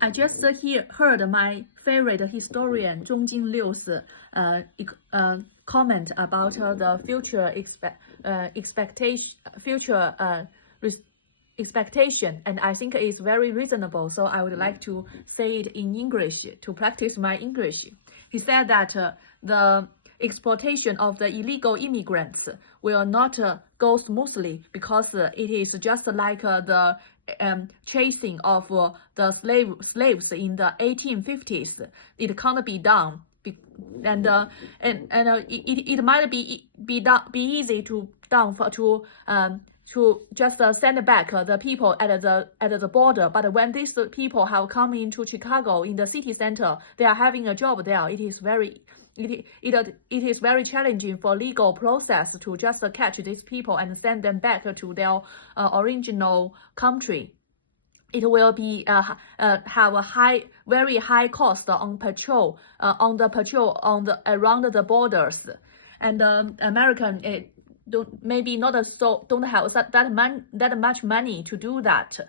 I just heard my favorite historian Zhong Jinliu's comment about the expectation, and I think it's very reasonable. So I would like to say it in English to practice my English. He said that the exploitation of the illegal immigrants will not go smoothly because it is just like the chasing of the slaves in the 1850s. It can't be done, and it might be easy to just send back the people at the border. But when these people have come into Chicago in the city center, they are having a job there. It is very challenging for legal process to just catch these people and send them back to their original country. It will be have a very high cost on patrol, around the borders, and American maybe not don't have that much money to do that.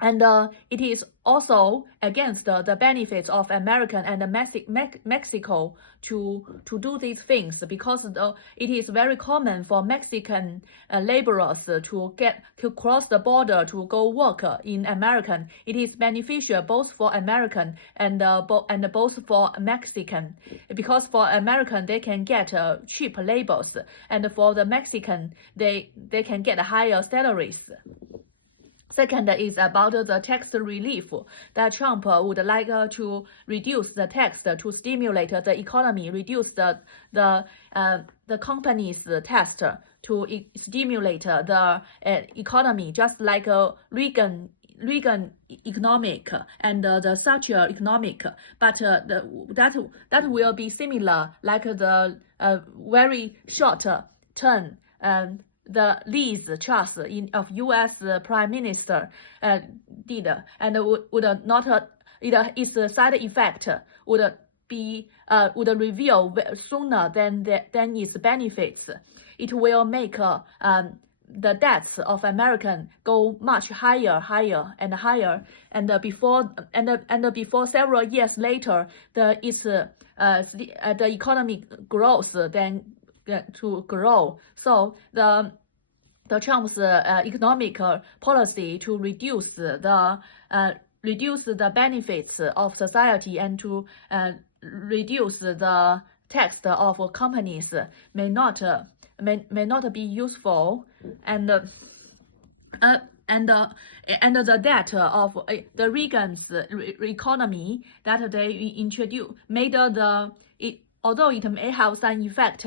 And it is also against the benefits of American and Mexico to do these things, because it is very common for Mexican laborers to cross the border to go work in American. It is beneficial both for American and both for Mexican, because for American they can get cheap labors, and for the Mexican they can get higher salaries. Second is about the tax relief that Trump would like to reduce the tax to stimulate the economy, reduce the company's tax to stimulate the economy, just like Reagan economic and the Thatcher economic, but that will be similar like the very short term the Liz Truss of U.S. Prime Minister did, and would not its side effect would reveal sooner than its benefits. It will make the debts of American go much higher, and before several years later, the economic growth then to grow. So the Trump's economic policy to reduce the benefits of society and to reduce the tax of companies may not be useful, and the debt of the Reagan's economy that they introduced made although it may have some effect,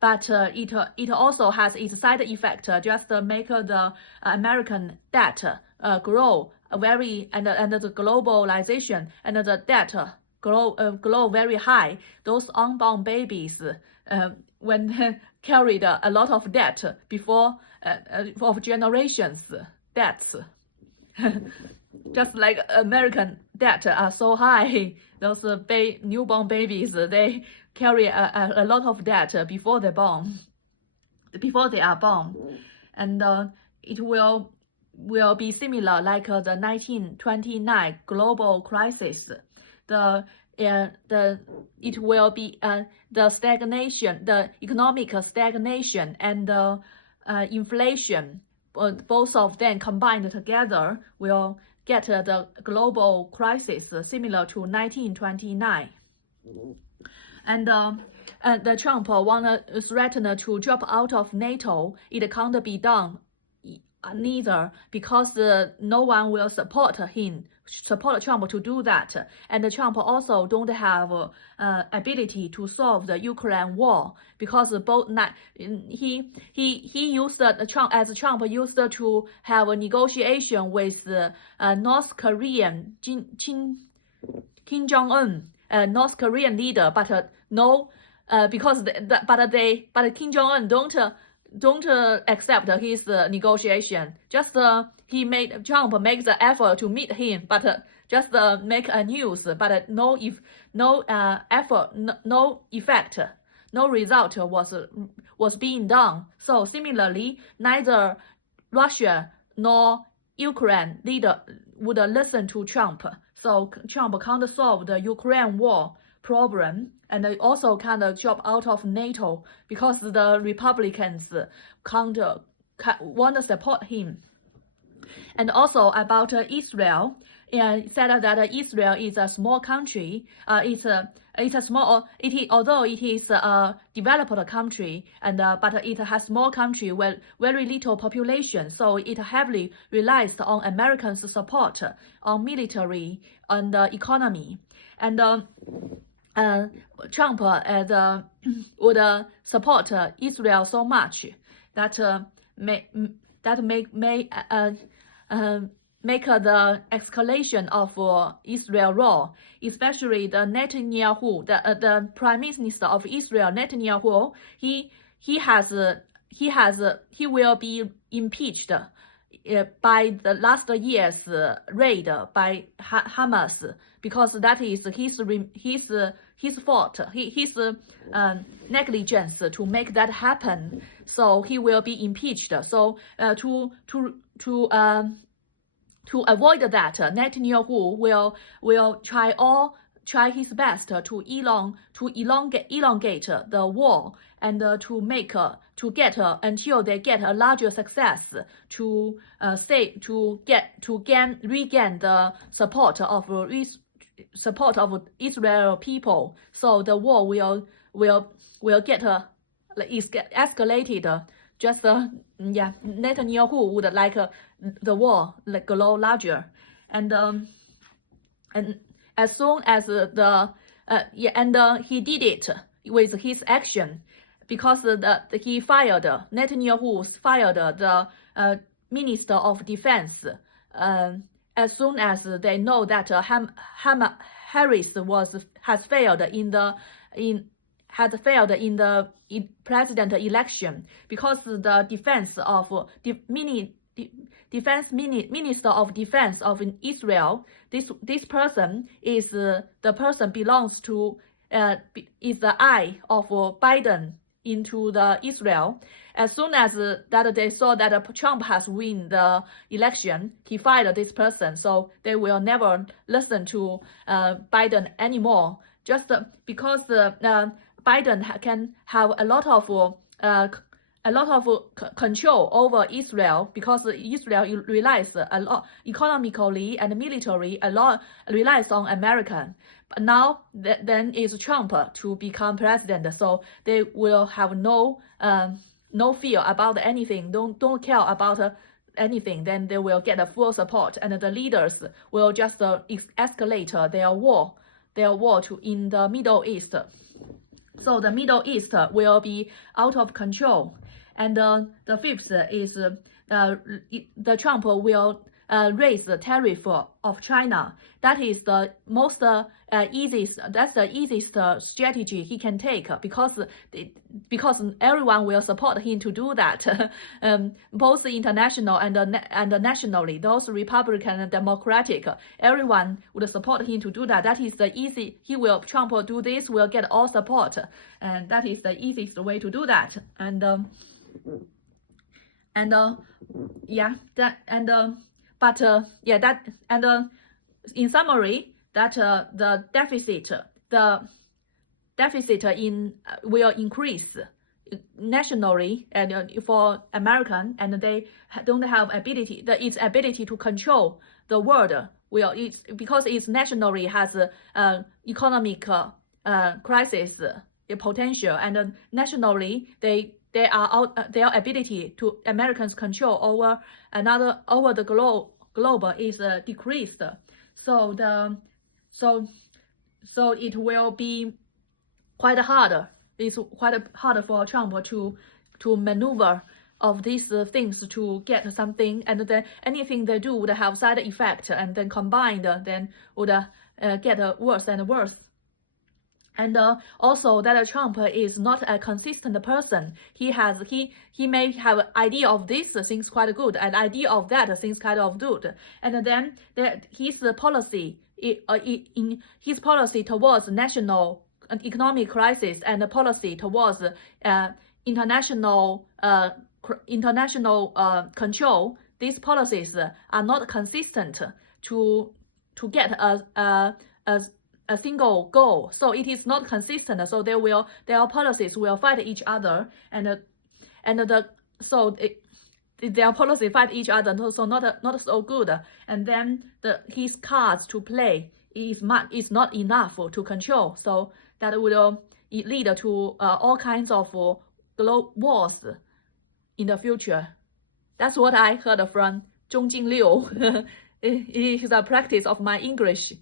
but it also has its side effect, just make the American debt grow very, and the globalization and the debt grow very high. Those unborn babies when carried a lot of debt before of generations debts. Just like American debt are so high, those newborn babies, they carry a lot of debt before they are born, and it will be similar like the 1929 global crisis. It will be the stagnation, the economic stagnation, and the inflation. Both of them combined together will get the global crisis similar to 1929. And the Trump wanna threaten to drop out of NATO. It can't be done neither, because no one will support Trump to do that, and Trump also don't have ability to solve the Ukraine war, because he used Trump used to have a negotiation with North Korean Kim Jong-un, North Korean leader, but no, because but Kim Jong-un don't accept his negotiation. Just Trump makes the effort to meet him, but just make a news, but no effort, no effect, no result was being done. So similarly, neither Russia nor Ukraine leader would listen to Trump. So Trump can't solve the Ukraine war problem, and also can't drop out of NATO because the Republicans can't want to support him. And also about Israel, said that Israel is a small country. Although it is a developed country, but it has small country with very little population, so it heavily relies on Americans' support on military and economy. And Trump would support Israel so much that make the escalation of Israel raw, especially the Netanyahu, the Prime Minister of Israel, Netanyahu. He will be impeached by the last year's raid by Hamas, because that is his fault, his negligence to make that happen. So he will be impeached. So to avoid that, Netanyahu will try his best to elongate the war, and to get until they get a larger success to regain the support of Israel people. So the war will get escalated. Just Netanyahu would like the war grow larger, and as soon as he did it with his action, because Netanyahu fired the Minister of Defense as soon as they know that Harris has failed in the president election, because the Minister of Defense of Israel, this person is belongs to is the eye of Biden into the Israel. As soon as that they saw that Trump has won the election, he fired this person. So they will never listen to Biden anymore. Just because Biden can have a lot of control over Israel, because Israel relies a lot economically and military, relies on American. But now then is Trump to become president, so they will have no fear about anything, don't care about anything. Then they will get a full support, and the leaders will just escalate their war in the Middle East. So the Middle East will be out of control. And the fifth is the Trump will raise the tariff of China. That is the most easiest. That's the easiest strategy he can take, because everyone will support him to do that, both international and nationally. Those Republican and Democratic, everyone would support him to do that. That is the easy. Trump will do this, will get all support, and that is the easiest way to do that. In summary, that the deficit will increase nationally and for American, and they don't have its ability to control the world because it's nationally has economic crisis potential, and nationally their ability to Americans control over the globe is decreased. So it will be quite hard. It's quite hard for Trump to maneuver of these things to get something, and then anything they do would have side effect, and then combined then would get worse and worse. And also that Trump is not a consistent person. He may have idea of this things quite good, and idea of that things kind of good, and then his policy towards national economic crisis and policy towards international control these policies are not consistent to get a single goal. So it is not consistent. So their policies will fight each other, their policy fight each other. So not so good. And then his cards to play is not enough to control. So that will lead to all kinds of global wars in the future. That's what I heard from 中进六. It is a practice of my English.